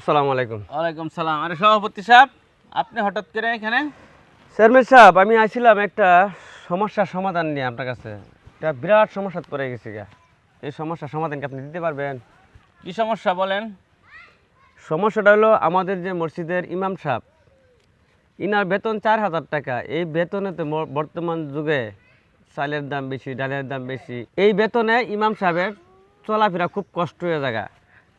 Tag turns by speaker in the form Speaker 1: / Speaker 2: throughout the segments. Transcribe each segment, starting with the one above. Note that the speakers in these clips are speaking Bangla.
Speaker 1: আসসালামু আলাইকুম।
Speaker 2: ওয়ালাইকুম সালাম। আরে সভাপতি সাহেব আপনি হঠাৎ করে এখানে?
Speaker 1: চেয়ারম্যান সাহেব আমি আইছিলাম একটা সমস্যার সমাধান নিয়ে আপনার কাছে। একটা বিরাট সমস্যা পড়ে গেছি গা। এই সমস্যার সমাধান কি আপনি দিতে পারবেন?
Speaker 2: কি সমস্যা বলেন?
Speaker 1: সমস্যাটা হলো আমাদের যে মসজিদের ইমাম সাহেব ইনার বেতন চার হাজার টাকা। এই বেতনে তো বর্তমান যুগে চালের দাম বেশি ডালের দাম বেশি। এই বেতনে ইমাম সাহেবের চলাফেরা খুব কষ্ট হয়ে জায়গা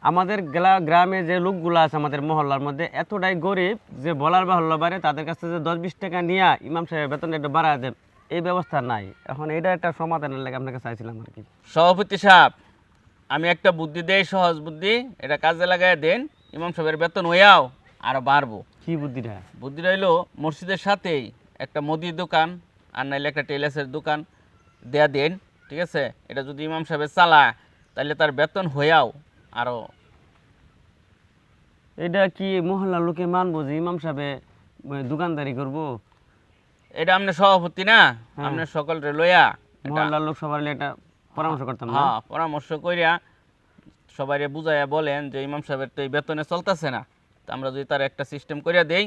Speaker 1: আমাদের গ্রামে যে লোকগুলো আছে আমাদের মহল্লার মধ্যে এতটাই গরিব যে বলার বাহল্য বাইরে তাদের কাছে যে দশ বিশ টাকা নিয়ে ইমাম সাহেবের বেতন একটু বাড়া দেন। এই ব্যবস্থা নাই। এখন এটা একটা সমাধানের লাগে আপনাকে চাইছিলাম আর কি।
Speaker 2: সভাপতি সাহেব আমি একটা বুদ্ধি দেই সহজ বুদ্ধি এটা কাজে লাগাই দেন ইমাম সাহেবের বেতন হইয়াও আরও বাড়বো।
Speaker 1: কি বুদ্ধিটা?
Speaker 2: বুদ্ধি রইল মসজিদের সাথেই একটা মুদির দোকান আর নাইলে একটা টেলার্সের দোকান দেয়া দেন ঠিক আছে? এটা যদি ইমাম সাহেবের চালায় তাহলে তার বেতন হইয়াও আরও
Speaker 1: এটা কি মহল্লার লোকে মানবো যে ইমাম সাহেবে দোকানদারি করব?
Speaker 2: এটা আপনার সভাপতি না?
Speaker 1: হ্যাঁ।
Speaker 2: আপনার সকলরে লইয়া
Speaker 1: মহল্লার লোক সবার একটা পরামর্শ করতাম
Speaker 2: হ্যাঁ পরামর্শ কইরা সবাইরে বুঝাইয়া বলেন যে ইমাম সাহেবের তো এই বেতনে চলতেছে না। তো আমরা যদি তার একটা সিস্টেম করিয়া দেই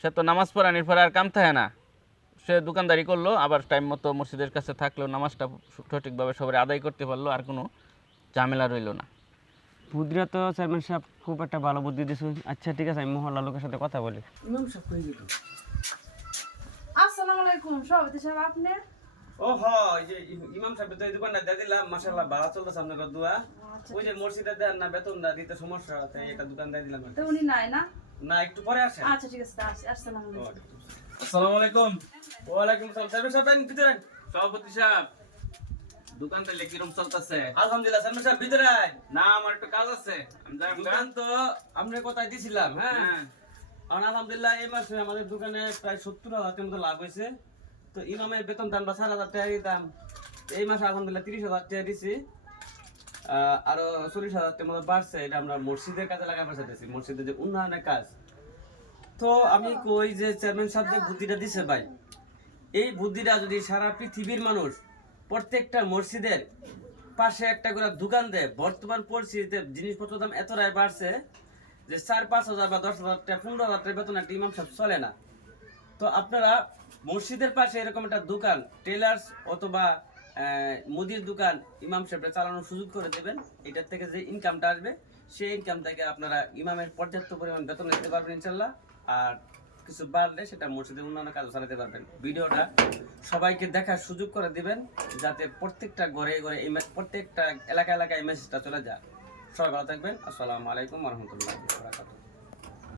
Speaker 2: সে তো নামাজ পড়ানির পরে আর কাম থাকে না। সে দোকানদারি করল আবার টাইম মতো মসজিদের কাছে থাকলেও নামাজটা সঠিকভাবে সবাই আদায় করতে পারল আর কোনো ঝামেলা রইল না।
Speaker 1: বুদ্ধিরা তো চেয়ারম্যান সাহেব খুব একটা ভালো বুদ্ধি দিয়েছে আচ্ছা ঠিক আছে আমি মহল্লার লোকের সাথে কথা বলি।
Speaker 3: আসসালামু আলাইকুম সভাপতি সাহেব আপনি?
Speaker 1: ও হ যে ইমাম সাহেব তো এই দোকানটা দিয়ে দিলাম মাশাআল্লাহ ভালো চলতেছে আপনার দোয়া। ওই যে মসজিদে দেন না বেতন দা দিতে সমস্যা তাই এটা দোকান দিয়ে দিলাম
Speaker 3: তো উনি নাই না?
Speaker 1: না একটু পরে আসেন।
Speaker 3: আচ্ছা ঠিক আছে আসি আসসালামু আলাইকুম।
Speaker 2: আসসালামু। আলাইকুম।
Speaker 1: ওয়ালাইকুম আসসালাম। চেয়ারম্যান সাহেব আইন ভিতরে
Speaker 2: সভাপতি সাহেব দোকান তাহলে কিরম চলতেছে?
Speaker 1: আলহামদুলিল্লাহ চেয়ারম্যান সাহেব ভিতরে।
Speaker 2: না আমার একটু কাজ আছে। আমি যাই
Speaker 1: দোকান তো আমরা কথাই দিছিলাম হ্যাঁ?
Speaker 2: হ্যাঁ।
Speaker 1: আলহামদুলিল্লাহ এই মাসে আমাদের দোকানে প্রায় সত্তর হাজার মতো লাভ হয়েছে। তো ইমামের বেতন তো আমরা চার হাজার টাকা দিতাম। এই মাসে আলহামদুলিল্লাহ তিরিশ হাজার টাকা দিছি। আরও চল্লিশ হাজার টাকার মতো বাড়ছে। এটা আমরা মসজিদের কাজে লাগা পয়সা দিয়েছি মসজিদের যে উন্নয়নের কাজ। তো আমি কই যে চেয়ারম্যান সাহেব যে বুদ্ধিটা দিছে ভাই এই বুদ্ধিটা যদি সারা পৃথিবীর মানুষ প্রত্যেকটা মসজিদের পাশে একটা করে দোকান দেয়। বর্তমান পরিস্থিতিতে জিনিসপত্র দাম এতটাই বাড়ছে যে চার, পাঁচ হাজার বা দশ হাজার টাকা, পনেরো হাজার টাকা বেতন একটা ইমাম সাহেব চলে না। তো আপনারা মসজিদের পাশে এরকম একটা দোকান, টেলার্স অথবা মুদির দোকান ইমাম সাহেবরা চালানোর সুযোগ করে দেবেন। এটার থেকে যে ইনকামটা আসবে, সেই ইনকাম থেকে আপনারা ইমামের পর্যাপ্ত পরিমাণ বেতন নিতে পারবেন ইনশাল্লাহ। আর কিছু বাড়লে সেটা মসজিদের অন্যান্য কাজ চালাতে পারবেন। ভিডিওটা সবাইকে দেখার সুযোগ করে দিবেন, যাতে প্রত্যেকটা ঘরে ঘরে এই প্রত্যেকটা এলাকা এলাকায় মেসেজটা চলে যায়। সবাই ভালো থাকবেন। আসসালামু আলাইকুম রহমতুল্লাহ